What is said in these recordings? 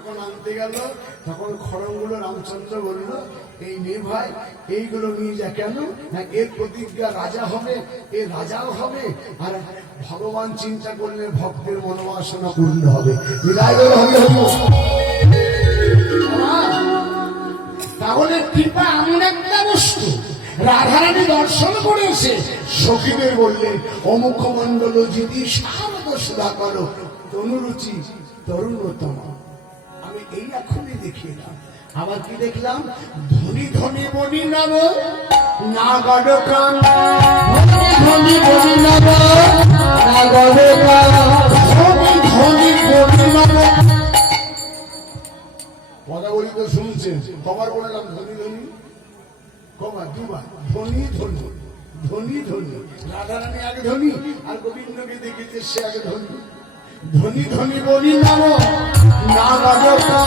যখন আনতে গেল তখন খড়মগুলো রামচন্দ্র বলল এই নে ভাই এইগুলো নিয়ে যা কেন? না এর প্রতিজ্ঞা রাজা হবে এ রাজাও হবে আর ভগবান চিন্তা করলে ভক্তের মনোবাসনা পূর্ণ হবে। তাহলে কৃপা এমন একটা বস্তু। রাধারানী দর্শন করেছে। সখীদের বললেন অমুখ মন্ডল যদি শারদ সুধা করো তনুরুচি তরুণতম এই এখনই দেখিলাম আবার কি দেখলাম? ধনী ধনী বনি নাম না গড় প্রাণ। ধনী বলি নব নাগরে ধনী ধনী বনি নাম। কথা বলি তো শুনছেন কবার বললাম ধনী ধনী? কবার দুবার ধনী ধনী ধনী ধনী। রাধারানী আগে ধনী আর গোবিন্দকে দেখেছে সে আগে ধনী। ধনী ধনী বলি নাম না রাজকা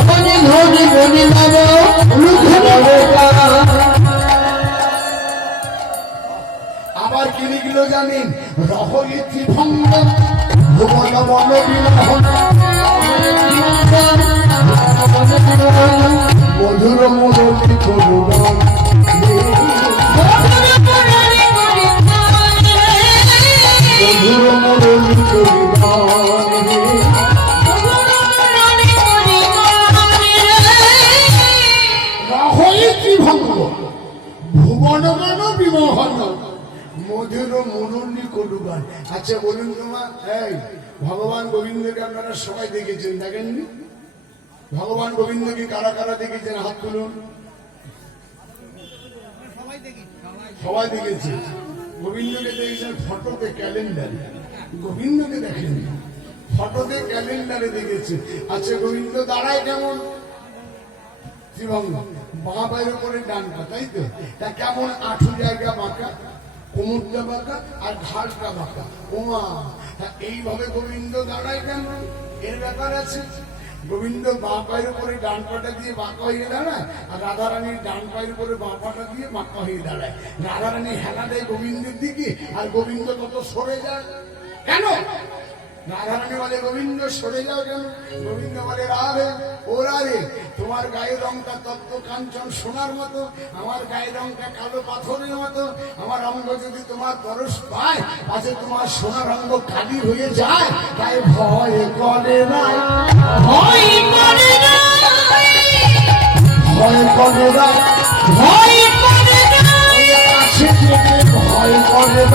ধনী ধনী বলি নাগরে আবার কি লিখলো জানেন রহয়িত্রী ভঙ্গ ভুবন বন মধুর মুরলী করুণ মধুর মুরলী করুগান আচ্ছা বলুন তোমার এই, ভগবান গোবিন্দকে আপনারা সবাই দেখেছেন, দেখেননি? ভগবান গোবিন্দকে কারা কারা দেখেছেন? হাত তুলুন। সবাই দেখেছে। গোবিন্দকে দেখেছেন ফটোতে ক্যালেন্ডারে। গোবিন্দকে দেখেন ফটোতে ক্যালেন্ডারে দেখেছে। আচ্ছা গোবিন্দ দাঁড়ায় কেমন? ত্রিভঙ্গ বাঁ পায়ের উপরে ডান পা, তাই তো? তা কেমন আঠু জায়গা বাঁকা কোমরটা বাঁকা আর ঘাটটা বাঁকা। ওমা এইভাবে গোবিন্দ দাঁড়ায় কেন? এর ব্যাপার আছে। গোবিন্দ বা পায়ের উপরে ডান পাটা দিয়ে বাঁকা হয়ে দাঁড়ায় আর রাধারানীর ডান পায়ের উপরে বা পাটা দিয়ে বাঁকা হয়ে দাঁড়ায়। রাধারানী হেলা দেয় গোবিন্দের দিকে আর গোবিন্দ কত সরে যায়। কেন? রাধারানী বলে গোবিন্দ সরে যাও কেন? গোবিন্দ বলে রাধে ও রাধে তোমার গায়ের রংটা তত্ত্ব কাঞ্চন সোনার মতো আমার গায়ের রংটা কালো পাথরের মতো আমার অঙ্গ যদি তোমার পরশ পায় পাশে তোমার সোনার অঙ্গ কালি হয়ে যায় তাই ভয় করে নাই ভয় করে না ভয় কাছে যেতে ভয় করে না। কাছে সোনার অঙ্গ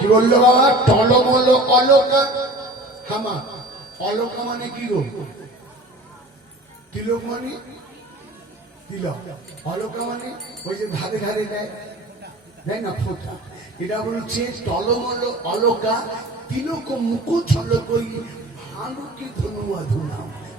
কি বলল বাবা? টলমল অলকা? হামা অলকা মানে কি গো? তিলক মানে? তিলক। মানে? ভানুকি ধনুয়া ধুনা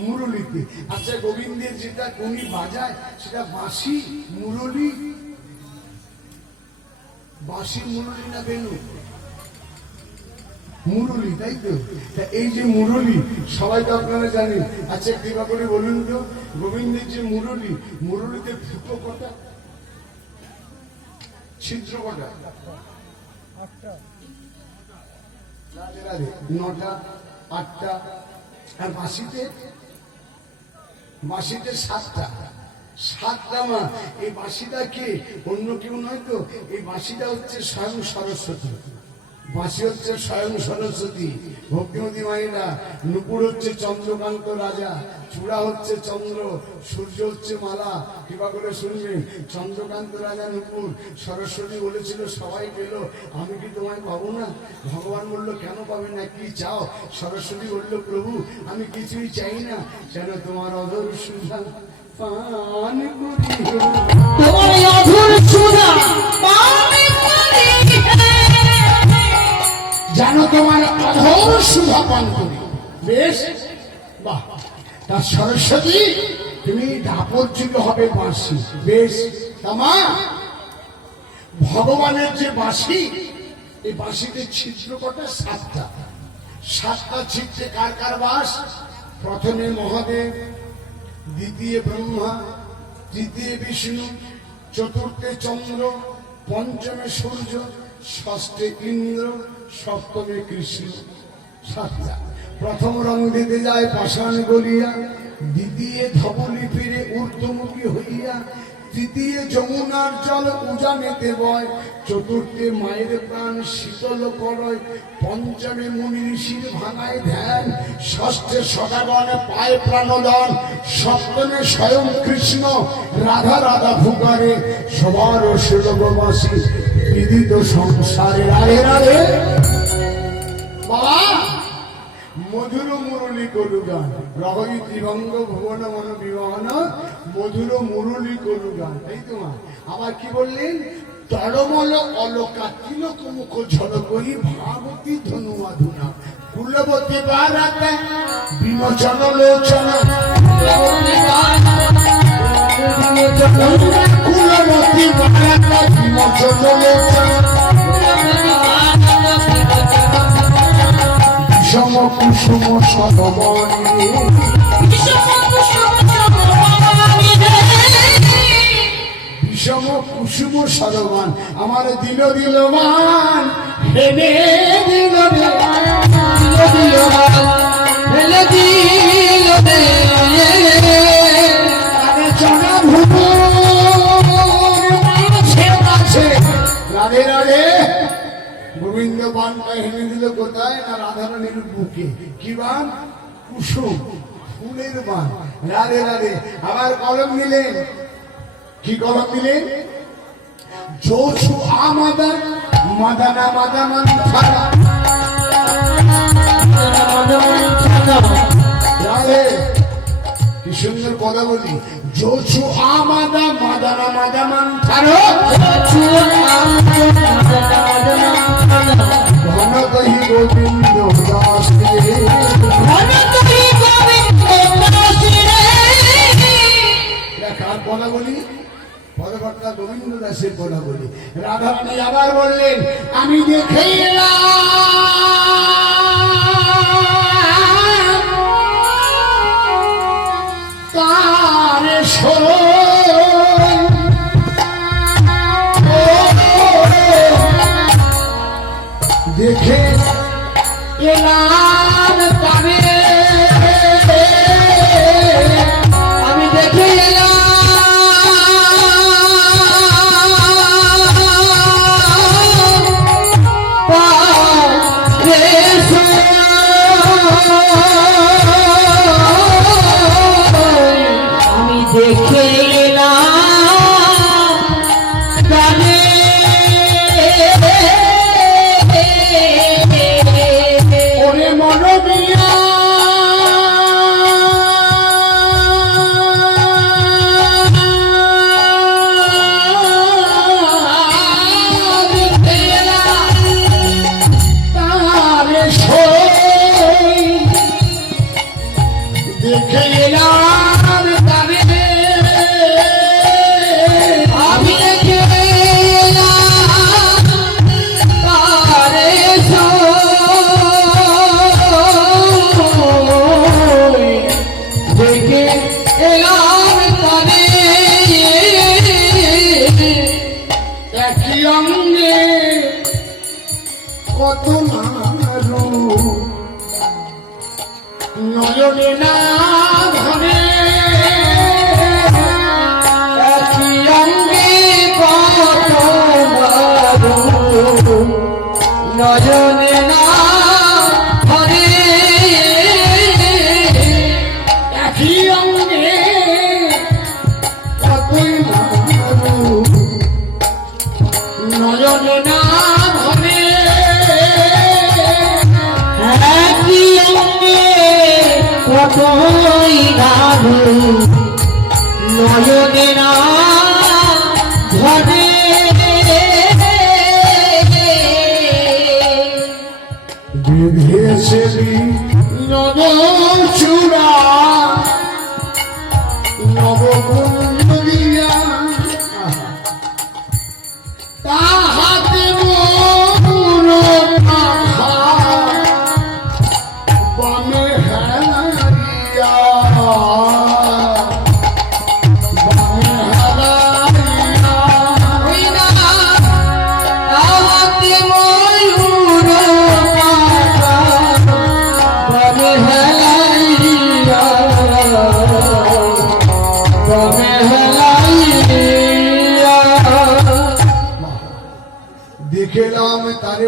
মুরলিতে আচ্ছা গোবিন্দের যেটা উনি বাজায়, সেটা বাঁশি মুরলি বাঁশি মুরলি না বেনু? মুরলি তাই তো? এই যে মুরলি সবাই তো আপনারা জানেন। আচ্ছা কৃপা করে বলুন তো, গোবিন্দের যে মুরলি মুরলিতে ফুটো কটা? ছিদ্র কটা? নটা, আটটা, আর বাঁশিতে? বাঁশিতে সাতটা। সাতটা মা, এই বাঁশিটা কে? অন্য কেউ নয় তো? এই বাঁশিটা হচ্ছে স্বয়ং সরস্বতী। বাঁশি হচ্ছে স্বয়ং সরস্বতী ভক্তিমতী মায়েরা, নুপুর হচ্ছে চন্দ্রকান্ত রাজা, চূড়া হচ্ছে চন্দ্র, সূর্য হচ্ছে মালা। কৃপা করে শুনবেন চন্দ্রকান্ত রাজা নুপুর, সরস্বতী বলেছিল, সবাই পেল, আমি কি তোমায় পাবো না? ভগবান বলল, কেন পাবে না? কি চাও? সরস্বতী বলল, প্রভু, আমি কিছুই চাই না, যেন তোমার অধর সুধা পান যেন তোমার অধর সুধা পান করি। বেশ? বাহ। তা সরস্বতী, তুমি দাপর্যিত হবে বাঁশি। বেশ তামা ভগবানের যে বাঁশি এই বাঁশিতে ছিদ্র কটা? সাতটা। সাতটা ছিদ্রে কার কার বাস? প্রথমে মহাদেব, দ্বিতীয় ব্রহ্মা, তৃতীয় বিষ্ণু, চতুর্থে চন্দ্র, পঞ্চমে সূর্য ষষ্ঠে ইন্দ্র, সপ্তমে কৃষ্ণ। সাতটা। প্রথম রং দিতে যায় পাষাণ গলিয়া দ্বিতীয় ধবলি ফিরে ঊর্ধ্বমুখী হইয়া, তৃতীয় যমুনার জল উজানেতে বয়, চতুর্থে মায়ের প্রাণ শীতল করয় পঞ্চমে মুনি ঋষির ভাঙায় ধ্যান, ষষ্ঠে সদাগণ পায় প্রাণদান, সপ্তমে স্বয়ং কৃষ্ণ, রাধা রাধা ভুগারে সবার সুলভবাসী বিদিত সংসারে রাধে রাধে। মধুর মুরলী করু গান রহই ত্রিভঙ্গ ভুবন মন বিবাহন মধুর মুরলী করু গান তাই তো আবার কি বললেন? তরমল অলকা তিলক মুখ ঝল করি ভাবতী ধনু আধুনা কুলবতী বারাতে, বিমোচন লোচন। বিমোচন লোচন। বিষম কুসুম সদমণি বিষম কুসুম সদমান আমার দিল দিল দিল ফেলে দিল চনা রাধে রাধে গোবিন্দ বানটা হেনে দিল কোথায়? না রাধারানীর বুকে। কি বান? কুসুম, ফুলের বান। রাধে রাধে, আবার কলম নিলেন। কি কলম দিলেন যোছু আমাদা মাদানা মাদামান থাকা রাধে কি সুন্দর কথা বলি। যোছু আমাদা মাদানা মাদামান থারো ঘন কহি গোবিন্দ কার কথা বলি। গোবিন্দ দাসের কথা বলি। রাধারানী আবার বললেন, আমি দেখে এলাম। করুণা যতই গাবো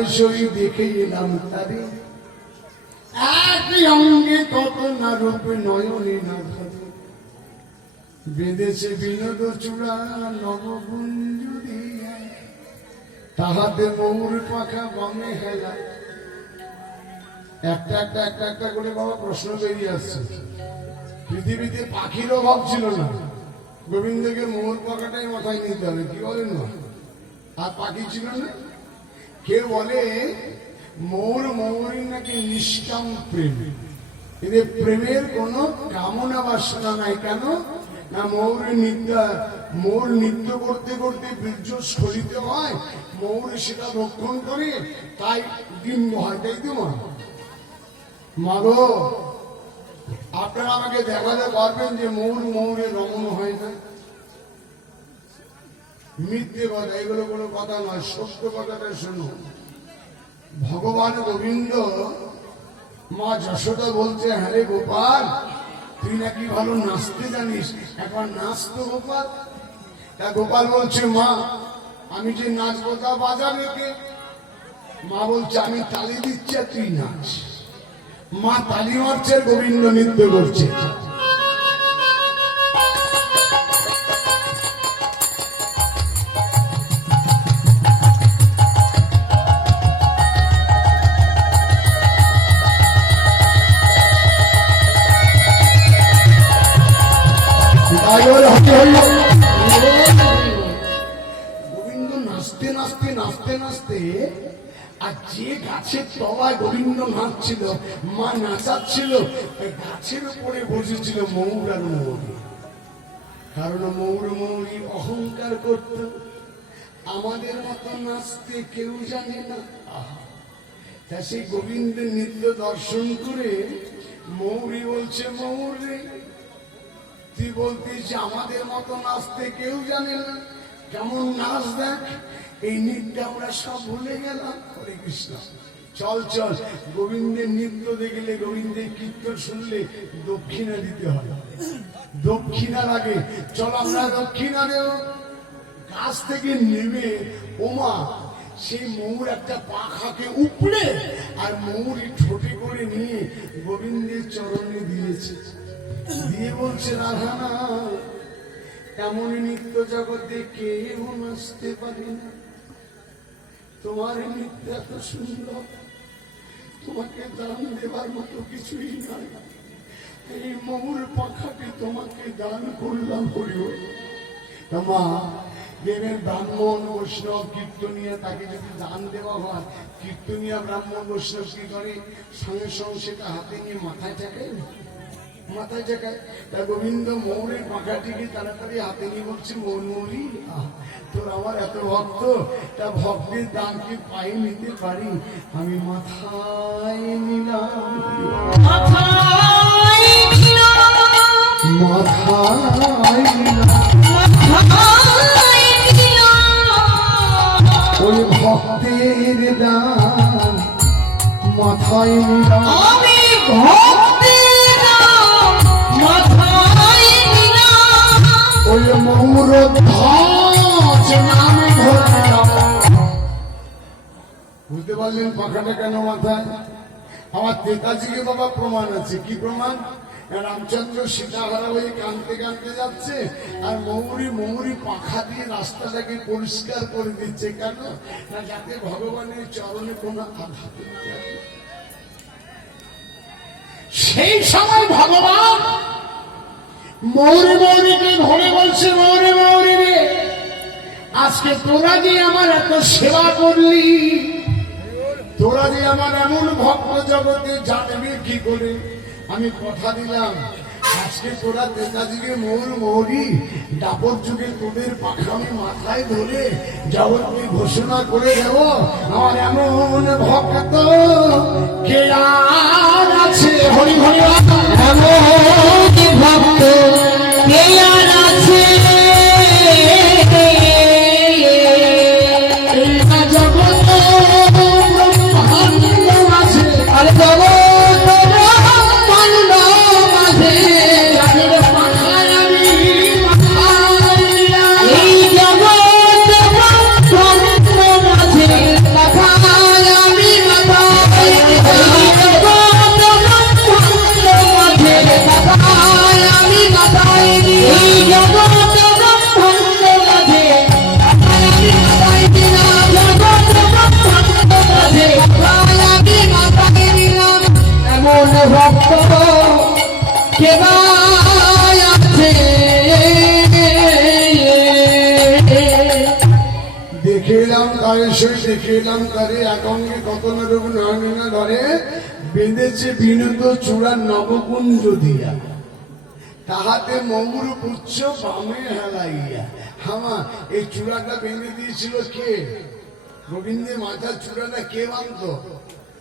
সই দেখে এলাম তারে। একই অঙ্গে কত না রূপে নয়নে না ধরে। বেঁধেছে বিনোদ চূড়া নবকুঞ্জ দিয়া। তাহাতে মৌর পাখা বামে হেলা। একটা একটা একটা একটা করে বাবা প্রশ্ন বেরিয়ে আসছে। পৃথিবীতে পাখির অভাব ছিল না। গোবিন্দকে মোর পাখাটাই মাথায় নিতে হবে, কি বলেন না আর পাখি ছিল না? কেউ বলে, মৌর মৌরী নাকি নিষ্কাম প্রেম? এদের প্রেমের কোন কামনা বাসনা নাই কেন? না মৌর নৃত্য মৌর নৃত্য করতে করতে বীর্য স্খলিত হয়, মৌর সেটা রক্ষণ করে, তাই ডিম্ব হয়, তাই তো মাগো আপনারা আমাকে দেখাতে পারবেন যে মৌর মৌরে রমণ হয় না। মিথ্যে কথা, এগুলো কোনো কথা নয়, সত্য কথাটা শুনুন ভগবান গোবিন্দ মা যশোদা বলছে হ্যাঁ গোপাল, তুই নাকি ভালো নাচতে জানিস? এখন নাচ তো গোপাল। তা গোপাল বলছে, মা, আমি যে নাচবো তা বাজাবে কে মা বলছে, আমি তালি দিচ্ছি তুই নাচ। মা তালি মারছে, গোবিন্দ নৃত্য করছে। যে গাছের তলায় গোবিন্দ নাচছিল মা নাচাচ্ছিল গাছের উপরে বসেছিল মৌর আর মৌরি। কারণ মৌর মৌরি অহংকার করত। আমাদের মতো নাচতে কেউ জানে না। তা সেই গোবিন্দের নৃত্য দর্শন করে মৌরি বলছে, মৌরে তুই বলতিস আমাদের মতো নাচতে কেউ জানে না। কেমন নাচ দেখ এই নৃত্য আমরা সব ভুলে গেলাম। হরে কৃষ্ণ। চল চল, গোবিন্দের নৃত্য দেখলে, গোবিন্দের কীর্তন শুনলে দক্ষিণা দিতে হয়। দক্ষিণা লাগে। চল আমরা দক্ষিণা দেব। গাছ থেকে নেমে ওমা, সেই মৌর একটা পাখাকে উপড়ে আর মৌরি ঠোঁটে করে নিয়ে গোবিন্দের চরণে দিয়েছে। দিয়ে বলছে, রাধা রাধানা এমন নিত্য জগতে কেউ নাচতে পারে না। তোমার নৃত্য এত সুন্দর। তোমাকে দান দেবার মতো কিছুই নাই। এই মৌর পাখাকে তোমাকে দান করলাম করিও মা ব্রাহ্মণ, বৈষ্ণব, কীর্তনিয়া, তাকে যদি দান দেওয়া হয়, কীর্তনিয়া ব্রাহ্মণ, বৈষ্ণব কি করে? সঙ্গে সঙ্গে সেটা হাতে নিয়ে মাথায় থাকে না মাথায় তা গোবিন্দ মৌরের পাখাটিকে তাড়াতাড়ি হাতে নিয়ে বলছে মৌর মৌরি তোর আমার এত ভক্ত তা ভক্তের কি নিতে পারি? আমি মাথায় নিলাম। মাথায় নিলাম। ওই ভক্তের দান মাথায় নিলাম। মৌর ধ্বজ বুঝতে পারলেন পাখাটা কেন মাথায়? আমার নেতাজিকে বাবা প্রমাণ আছে। কি প্রমাণ? রামচন্দ্র সীতাহারা হয়ে কানতে কানতে যাচ্ছে আর মৌরি মৌরি পাখা দিয়ে রাস্তাটাকে পরিষ্কার করে দিচ্ছে। কেন? না, যাতে ভগবানের চরণে কোনো আঘাত। সেই সময় ভগবান মৌরি মৌরিকে ধরে বলছে, মৌরি মৌরি রে। আজকে তোরা যে আমার এত সেবা করলি, তোরা যে আমার এমন ভক্ত জগতে জানবি কি করে? আমি কথা দিলাম, আজকে তোরা নেতাজিকে মৌর মৌরি ডাপর যুগে তোদের পাখা আমি মাথায় ধরে জগৎকে ঘোষণা করে দেব। আমার এমন ভক্ত কে আছে? সে তারে একঙ্গে কত রূপ নয়না ধরে বেঁধেছে বিনোদ চূড়া নবকুঞ্জ দিয়া তাহাতে মমুর পুচ্ছ বামে হেলাইয়া। হামা, এই চূড়াটা বেঁধে দিয়েছিল কে? গোবিন্দের মাথার চূড়াটা কে বাঁধত?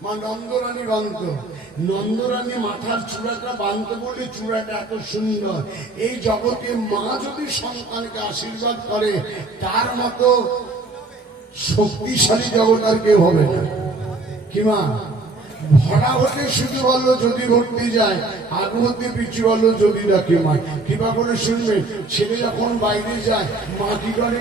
মা নন্দরানী বাঁধত। নন্দরানী মাথার চূড়াটা বাঁধতে বলে চূড়াটা এত সুন্দর। এই জগতে মা যদি সন্তানকে আশীর্বাদ করে, তার মতো শক্তিশালী জগৎ আর কেউ হবে না। কিমা ভরা হতে শুধু বলল যদি ঘটতে যায় আগ হতে পিছু বলল যদি ডাকে মা। কিবা করে শুনবে ছেলে যখন বাইরে যায়, মা কি করে?